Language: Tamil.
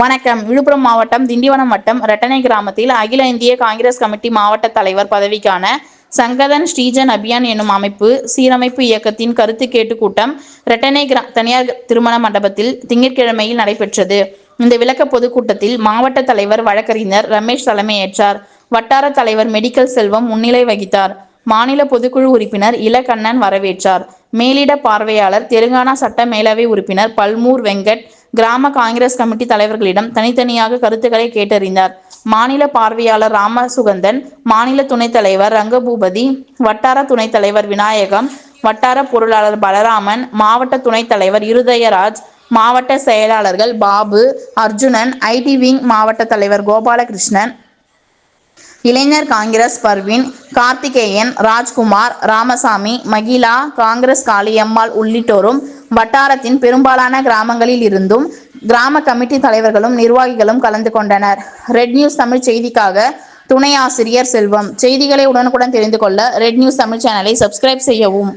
வணக்கம். விழுப்புரம் மாவட்டம் திண்டிவனம் வட்டம் ரெட்டனை கிராமத்தில் அகில இந்திய காங்கிரஸ் கமிட்டி மாவட்ட தலைவர் பதவிக்கான சங்கதன் ஸ்ரீஜன் அபியான் என்னும் அமைப்பு சீரமைப்பு இயக்கத்தின் கருத்து கேட்டு கூட்டம் ரெட்டனை தனியார் திருமண மண்டபத்தில் திங்கட்கிழமையில் நடைபெற்றது. இந்த விளக்க பொதுக்கூட்டத்தில் மாவட்ட தலைவர் வழக்கறிஞர் ரமேஷ் தலைமையேற்றார். வட்டார தலைவர் மெடிக்கல் செல்வம் முன்னிலை வகித்தார். மாநில பொதுக்குழு உறுப்பினர் இலக்கண்ணன் வரவேற்றார். மேலிட பார்வையாளர் தெலுங்கானா சட்ட மேலவை உறுப்பினர் பல்மூர் வெங்கட் கிராம காங்கிரஸ் கமிட்டி தலைவர்களிடம் தனித்தனியாக கருத்துக்களை கேட்டறிந்தார். மாநில பார்வையாளர் ராமசுகந்தன், மாநில துணைத் தலைவர் ரங்கபூபதி, வட்டார துணைத் தலைவர் விநாயகம், வட்டார பொருளாளர் பலராமன், மாவட்ட துணைத் தலைவர் இருதயராஜ், மாவட்ட செயலாளர்கள் பாபு, அர்ஜுனன், ஐடி விங் மாவட்ட தலைவர் கோபாலகிருஷ்ணன், இளைஞர் காங்கிரஸ் பர்வீன், கார்த்திகேயன், ராஜ்குமார், ராமசாமி, மகிழா, காங்கிரஸ் காளியம்மாள் உள்ளிட்டோரும் வட்டாரத்தின் பெரும்பாலான கிராமங்களில் இருந்தும் கிராம கமிட்டி தலைவர்களும் நிர்வாகிகளும் கலந்து கொண்டனர். ரெட் நியூஸ் தமிழ் செய்திக்காக துணை ஆசிரியர் செல்வம். செய்திகளை உடனுக்குடன் தெரிந்து கொள்ள ரெட் நியூஸ் தமிழ் சேனலை சப்ஸ்கிரைப் செய்யவும்.